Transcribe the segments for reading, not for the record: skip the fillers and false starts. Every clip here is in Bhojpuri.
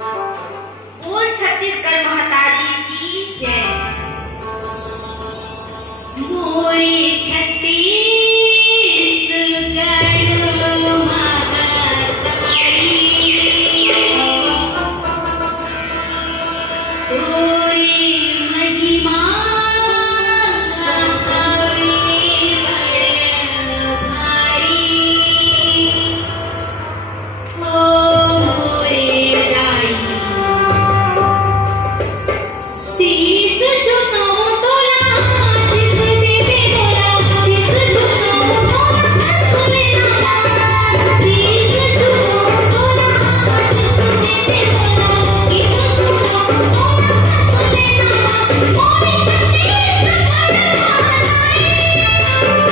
बोल छत्तीसगढ़ महतारी की जय। मोरी छत्तीसगढ़ महतारी तोरी महिमा हवे बड़ भारी। ओ मोरे दाई शीश झुकाऊं तोला, शीश देवे मोला, शीश झुकाऊं तोला, सुने ना शीश झुकाऊं तोला, शीश देवे मोला, गीत सुनाऊं तोला, सुने ना मोरी छत्तीसगढ़ महतारी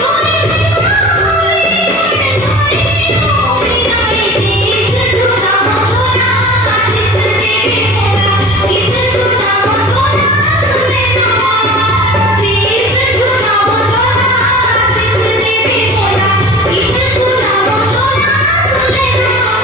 तोरी महिमा हवे बड़ भारी। मोरी दाई शीश झुकाऊं तोला, शीश देवे मोला, गीत सुनाऊं तोला, सुने ना शीश झुकाऊं तोला, शीश देवे मोला, गीत सुनाऊं तोला, सुने ना।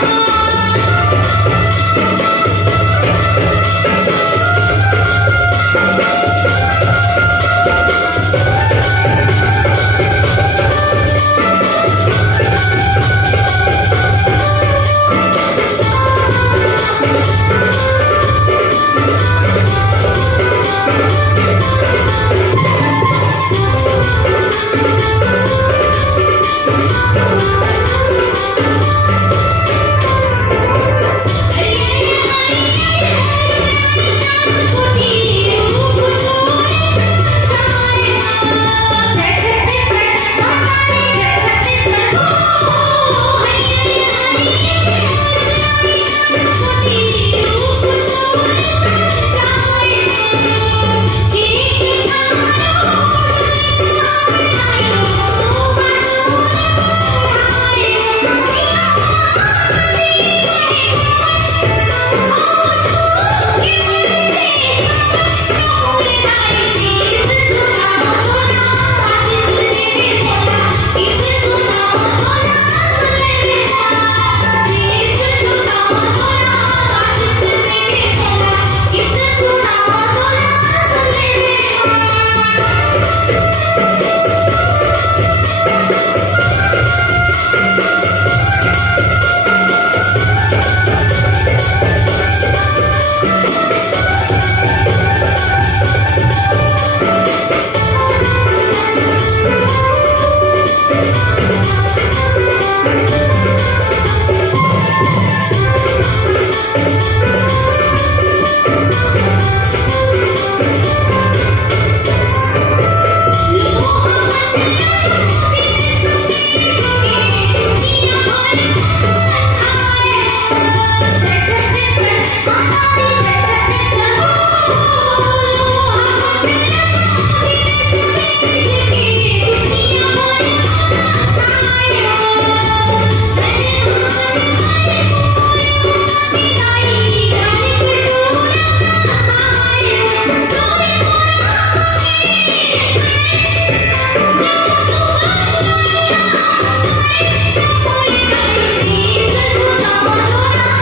शीश झुकाऊं तोला,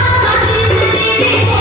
शीश देवे